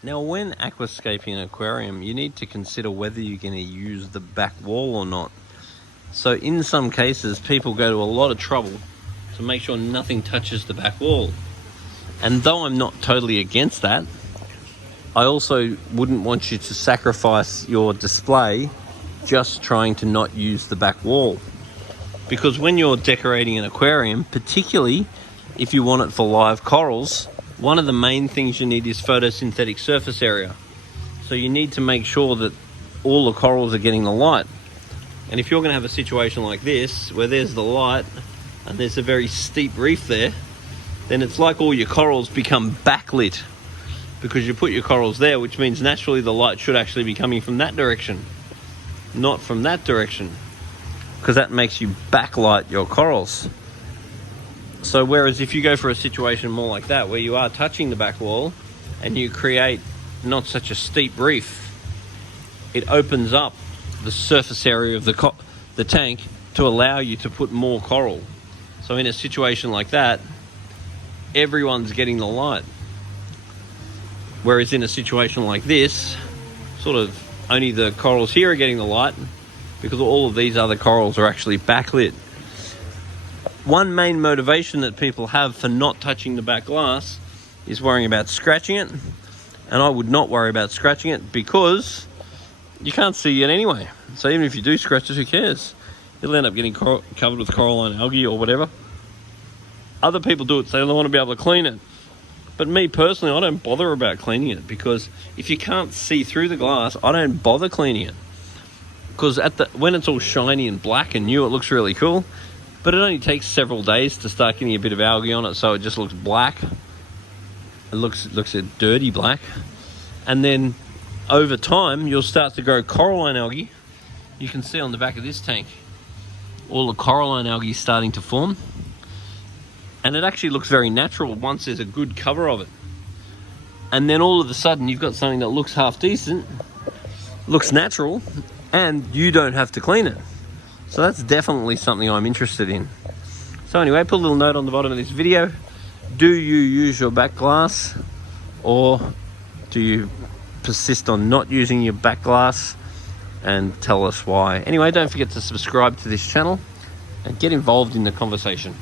Now, when aquascaping an aquarium, you need to consider whether you're going to use the back wall or not. So in some cases, people go to a lot of trouble to make sure nothing touches the back wall. And though I'm not totally against that, I also wouldn't want you to sacrifice your display just trying to not use the back wall. Because when you're decorating an aquarium, particularly if you want it for live corals, one of the main things you need is photosynthetic surface area. So you need to make sure that all the corals are getting the light. And if you're going to have a situation like this, where there's the light and there's a very steep reef there, then it's like all your corals become backlit, because you put your corals there, which means naturally the light should actually be coming from that direction, not from that direction, because that makes you backlight your corals. So whereas if you go for a situation more like that, where you are touching the back wall and you create not such a steep reef, it opens up the surface area of the tank to allow you to put more coral. So in a situation like that, everyone's getting the light. Whereas in a situation like this, sort of only the corals here are getting the light, because all of these other corals are actually backlit. One main motivation that people have for not touching the back glass is worrying about scratching it. And I would not worry about scratching it, because you can't see it anyway. So even if you do scratch it, who cares? It'll end up getting covered with coralline algae or whatever. Other people do it so they want to be able to clean it. But me personally, I don't bother about cleaning it, because if you can't see through the glass, I don't bother cleaning it. Because when it's all shiny and black and new, it looks really cool. But it only takes several days to start getting a bit of algae on it, so it just looks black. It looks a dirty black. And then over time, you'll start to grow coralline algae. You can see on the back of this tank, all the coralline algae starting to form. And it actually looks very natural once there's a good cover of it. And then all of a sudden, you've got something that looks half decent, looks natural, and you don't have to clean it. So that's definitely something I'm interested in. So anyway, put a little note on the bottom of this video. Do you use your back glass, or do you persist on not using your back glass? And tell us why. Anyway, don't forget to subscribe to this channel and get involved in the conversation.